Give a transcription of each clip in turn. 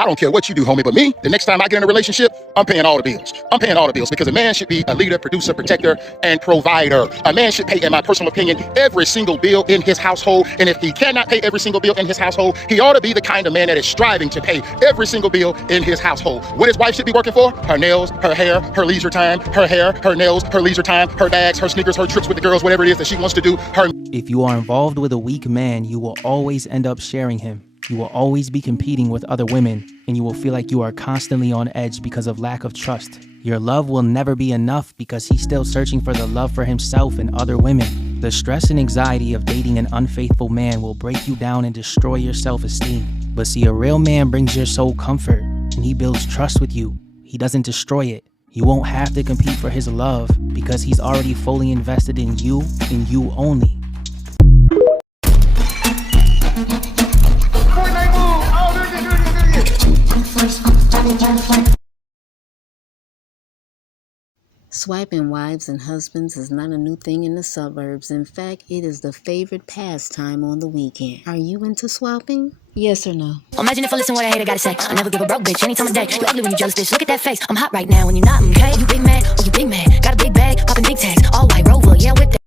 I don't care what you do, homie, but me, the next time I get in a relationship, I'm paying all the bills. I'm paying all the bills because a man should be a leader, producer, protector, and provider. A man should pay, in my personal opinion, every single bill in his household. And if he cannot pay every single bill in his household, he ought to be the kind of man that is striving to pay every single bill in his household. What his wife should be working for? Her nails, her hair, her leisure time, her hair, her nails, her leisure time, her bags, her sneakers, her trips with the girls, whatever it is that she wants to do. If you are involved with a weak man, you will always end up sharing him. You will always be competing with other women, and you will feel like you are constantly on edge because of lack of trust. Your love will never be enough because he's still searching for the love for himself and other women. The stress and anxiety of dating an unfaithful man will break you down and destroy your self-esteem. But see, a real man brings your soul comfort, and he builds trust with you. He doesn't destroy it. You won't have to compete for his love because he's already fully invested in you and you only. Swiping wives and husbands is not a new thing in the suburbs. In fact, it is the favorite pastime on the weekend. Are you into swapping? Yes or no? Imagine if I listen what I hate, I gotta say. I never give a broke bitch any time of day. You ugly when you jealous, bitch. Look at that face. I'm hot right now when you're not, okay? You big mad, oh you big mad. Got a big bag, popping big tags. All white Rover, yeah, with that.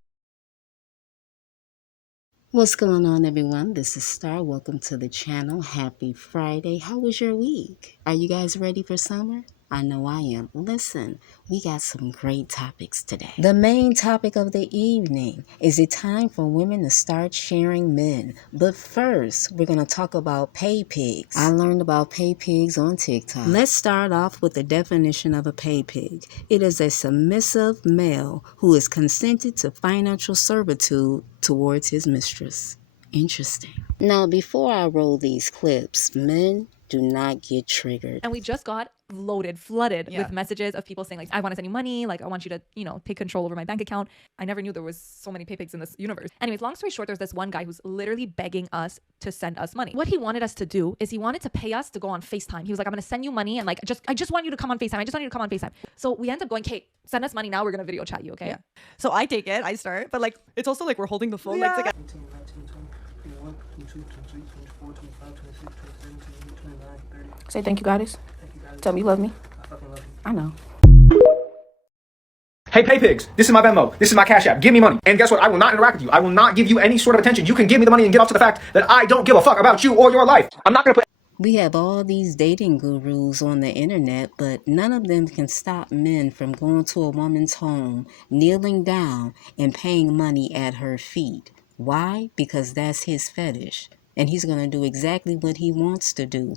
What's going on, everyone? This is Star. Welcome to the channel. Happy Friday. How was your week? Are you guys ready for summer? I know I am. Listen, we got some great topics today. The main topic of the evening is it time for women to start sharing men. But first, we're going to talk about pay pigs. I learned about pay pigs on TikTok. Let's start off with the definition of a pay pig. It is a submissive male who is consented to financial servitude towards his mistress. Interesting. Now, before I roll these clips, men do not get triggered. And we just got flooded with messages of people saying like, I want to send you money. Like, I want you to, take control over my bank account. I never knew there was so many pay pigs in this universe. Anyways, long story short, there's this one guy who's literally begging us to send us money. What he wanted us to do is he wanted to pay us to go on FaceTime. He was like, I'm going to send you money. And like, I just want you to come on FaceTime. I just want you to come on FaceTime. So we end up going, Kate, send us money now. We're going to video chat you. Okay. Yeah. So I take it, I start, but like, it's also like we're holding the phone. Yeah. Like, 19, 20, 21, 22, 23, 24, 25, 26, 27, 28, 29, 30. Say thank you, goddess. Thank you, guys. Tell me you love me. I fucking love you. I know. Hey, pay pigs, this is my Venmo, this is my Cash App, give me money. And guess what, I will not interact with you. I will not give you any sort of attention. You can give me the money and get off to the fact that I don't give a fuck about you or your life. I'm not gonna put... We have all these dating gurus on the internet, but none of them can stop men from going to a woman's home, kneeling down, and paying money at her feet. Why? Because that's his fetish, and he's going to do exactly what he wants to do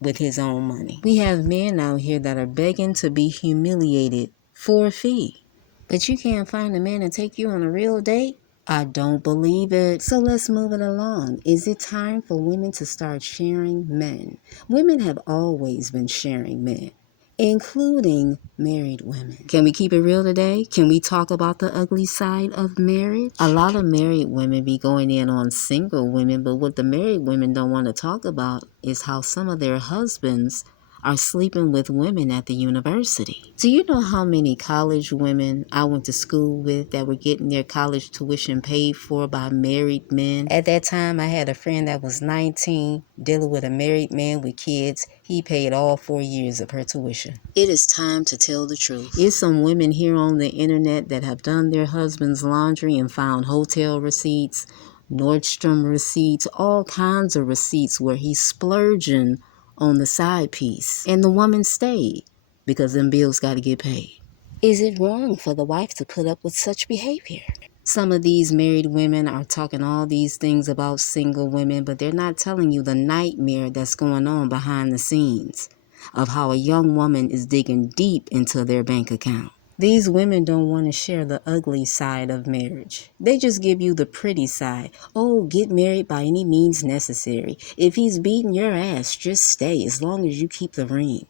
with his own money. We have men out here that are begging to be humiliated for a fee. But you can't find a man to take you on a real date? I don't believe it. So let's move it along. Is it time for women to start sharing men? Women have always been sharing men, including married women. Can we keep it real today? Can we talk about the ugly side of marriage? A lot of married women be going in on single women, but what the married women don't want to talk about is how some of their husbands are sleeping with women at the university. Do you know how many college women I went to school with that were getting their college tuition paid for by married men? At that time, I had a friend that was 19 dealing with a married man with kids. He paid all 4 years of her tuition. It is time to tell the truth. There's some women here on the internet that have done their husband's laundry and found hotel receipts, Nordstrom receipts, all kinds of receipts where he's splurging on the side piece. And the woman stayed because them bills got to get paid. Is it wrong for the wife to put up with such behavior? Some of these married women are talking all these things about single women, but they're not telling you the nightmare that's going on behind the scenes of how a young woman is digging deep into their bank account. These women don't want to share the ugly side of marriage. They just give you the pretty side. Oh, get married by any means necessary. If he's beating your ass, just stay as long as you keep the ring.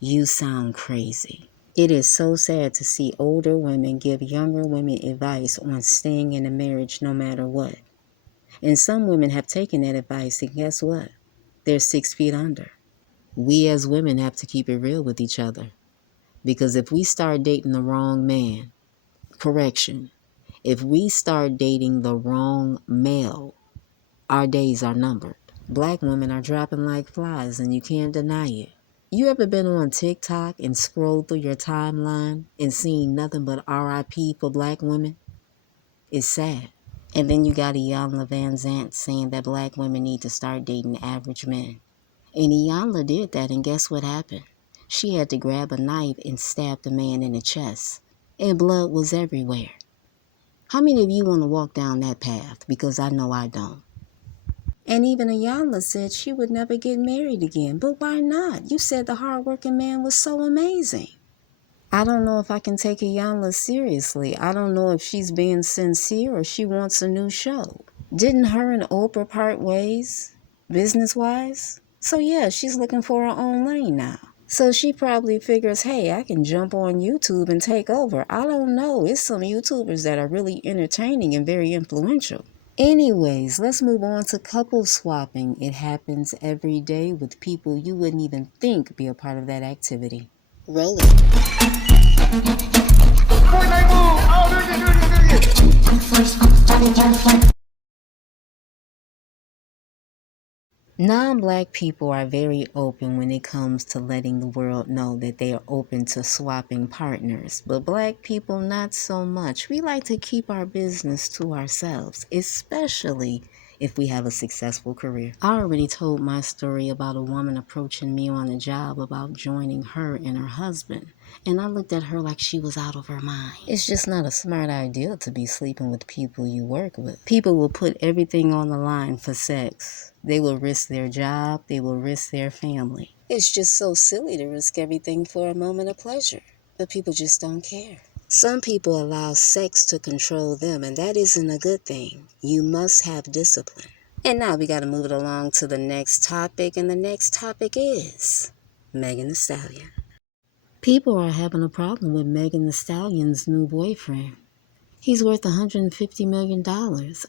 You sound crazy. It is so sad to see older women give younger women advice on staying in a marriage no matter what. And some women have taken that advice, and guess what? They're 6 feet under. We as women have to keep it real with each other. Because if we start dating the wrong man, if we start dating the wrong male, our days are numbered. Black women are dropping like flies and you can't deny it. You ever been on TikTok and scrolled through your timeline and seen nothing but RIP for black women? It's sad. And then you got Iyanla Vanzant saying that black women need to start dating average men. And Iyanla did that, and guess what happened? She had to grab a knife and stab the man in the chest. And blood was everywhere. How many of you want to walk down that path? Because I know I don't. And even Iyanla said she would never get married again. But why not? You said the hardworking man was so amazing. I don't know if I can take Iyanla seriously. I don't know if she's being sincere or she wants a new show. Didn't her and Oprah part ways, business-wise? So yeah, she's looking for her own lane now. So she probably figures, hey, I can jump on YouTube and take over. I don't know. It's some YouTubers that are really entertaining and very influential. Anyways, let's move on to couple swapping. It happens every day with people you wouldn't even think be a part of that activity. Roll it. Non-black people are very open when it comes to letting the world know that they are open to swapping partners. But black people, not so much. We like to keep our business to ourselves, especially if we have a successful career. I already told my story about a woman approaching me on a job about joining her and her husband. And I looked at her like she was out of her mind. It's just not a smart idea to be sleeping with people you work with. People will put everything on the line for sex. They will risk their job. They will risk their family. It's just so silly to risk everything for a moment of pleasure. But people just don't care. Some people allow sex to control them, and that isn't a good thing. You must have discipline. And now we got to move it along to the next topic, and the next topic is Megan Thee Stallion. People are having a problem with Megan Thee Stallion's new boyfriend. He's worth $150 million.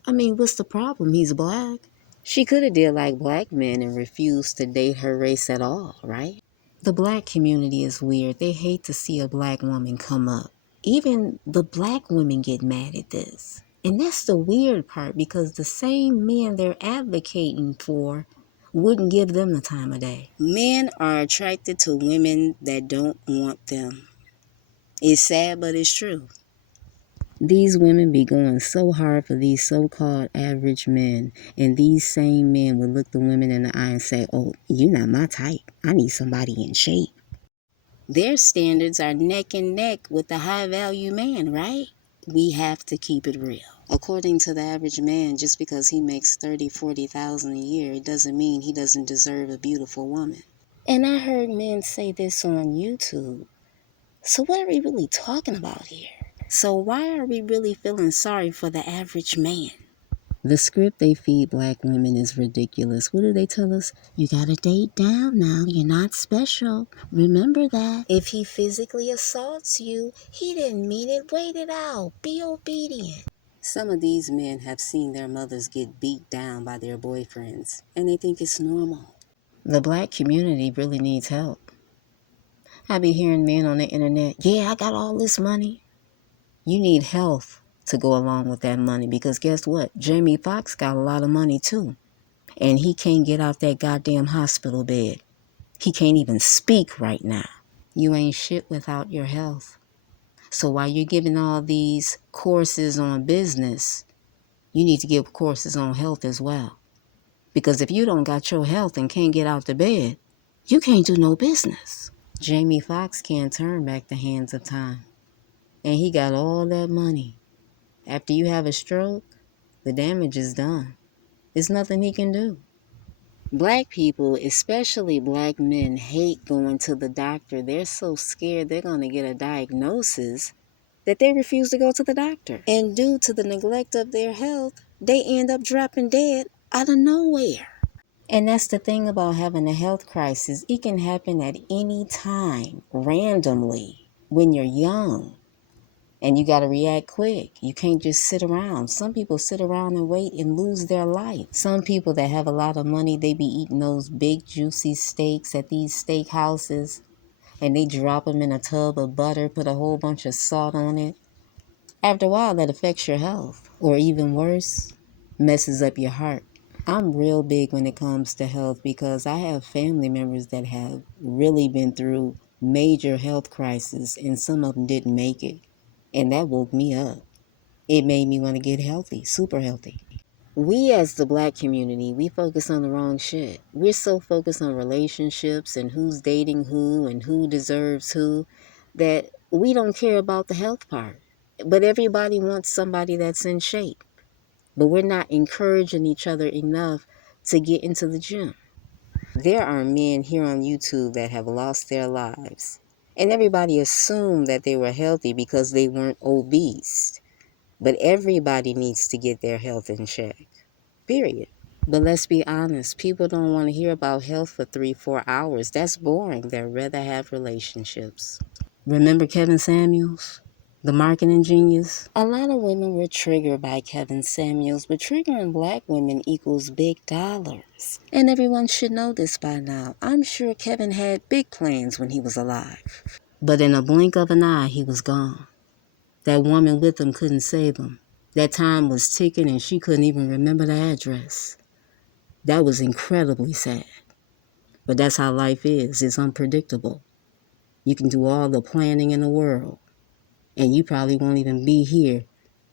I mean, what's the problem? He's black. She could have did like black men and refused to date her race at all, right? The black community is weird. They hate to see a black woman come up. Even the black women get mad at this. And that's the weird part, because the same men they're advocating for wouldn't give them the time of day. Men are attracted to women that don't want them. It's sad, but it's true. These women be going so hard for these so-called average men, and these same men would look the women in the eye and say, oh, you're not my type. I need somebody in shape. Their standards are neck and neck with the high-value man, right? We have to keep it real. According to the average man, just because he makes $30,000, $40,000 a year, it doesn't mean he doesn't deserve a beautiful woman. And I heard men say this on YouTube. So what are we really talking about here? So why are we really feeling sorry for the average man? The script they feed black women is ridiculous. What do they tell us? You gotta date down now. You're not special. Remember that. If he physically assaults you, he didn't mean it. Wait it out. Be obedient. Some of these men have seen their mothers get beat down by their boyfriends, and they think it's normal. The black community really needs help. I be hearing men on the internet, yeah, I got all this money. You need health to go along with that money, because guess what? JAIME FOXX got a lot of money too. And he can't get out that goddamn hospital bed. He can't even speak right now. You ain't shit without your health. So while you're giving all these courses on business, you need to give courses on health as well. Because if you don't got your health and can't get out the bed, you can't do no business. JAIME FOXX can't turn back the hands of time. And he got all that money. After you have a stroke, the damage is done. There's nothing he can do. Black people, especially black men, hate going to the doctor. They're so scared they're going to get a diagnosis that they refuse to go to the doctor. And due to the neglect of their health, they end up dropping dead out of nowhere. And that's the thing about having a health crisis. It can happen at any time, randomly, when you're young. And you got to react quick. You can't just sit around. Some people sit around and wait and lose their life. Some people that have a lot of money, they be eating those big juicy steaks at these steak houses. And they drop them in a tub of butter, put a whole bunch of salt on it. After a while, that affects your health. Or even worse, messes up your heart. I'm real big when it comes to health because I have family members that have really been through major health crises and some of them didn't make it. And that woke me up. It made me want to get healthy, super healthy. We as the black community, we focus on the wrong shit. We're so focused on relationships and who's dating who and who deserves who that we don't care about the health part. But everybody wants somebody that's in shape. But we're not encouraging each other enough to get into the gym. There are men here on YouTube that have lost their lives. And everybody assumed that they were healthy because they weren't obese. But everybody needs to get their health in check. Period. But let's be honest, people don't want to hear about health for 3-4 hours. That's boring. They'd rather have relationships. Remember Kevin Samuels, the marketing genius? A lot of women were triggered by Kevin Samuels, but triggering black women equals big dollars. And everyone should know this by now. I'm sure Kevin had big plans when he was alive. But in a blink of an eye, he was gone. That woman with him couldn't save him. That time was ticking and she couldn't even remember the address. That was incredibly sad. But that's how life is. It's unpredictable. You can do all the planning in the world, and you probably won't even be here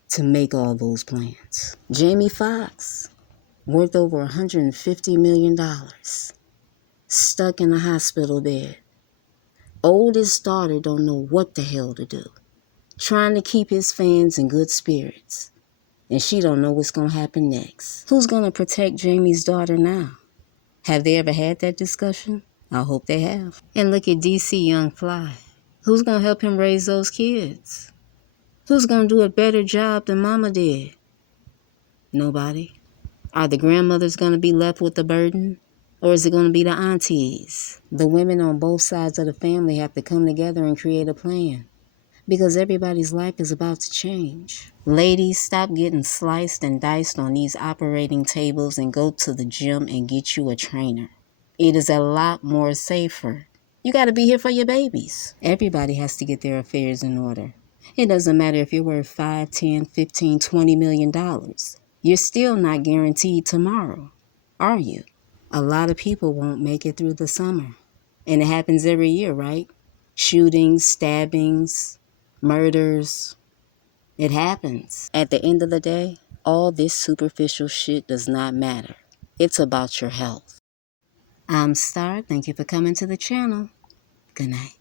to make all those plans. Jamie Foxx, worth over $150 million, stuck in a hospital bed. Oldest daughter don't know what the hell to do, trying to keep his fans in good spirits. And she don't know what's going to happen next. Who's going to protect Jamie's daughter now? Have they ever had that discussion? I hope they have. And look at DC Young Fly. Who's going to help him raise those kids? Who's going to do a better job than Mama did? Nobody. Are the grandmothers going to be left with the burden? Or is it going to be the aunties? The women on both sides of the family have to come together and create a plan. Because everybody's life is about to change. Ladies, stop getting sliced and diced on these operating tables and go to the gym and get you a trainer. It is a lot more safer. You got to be here for your babies. Everybody has to get their affairs in order. It doesn't matter if you're worth 5, 10, 15, 20 million dollars. You're still not guaranteed tomorrow, are you? A lot of people won't make it through the summer. And it happens every year, right? Shootings, stabbings, murders. It happens. At the end of the day, all this superficial shit does not matter. It's about your health. I'm Star. Thank you for coming to the channel. Good night.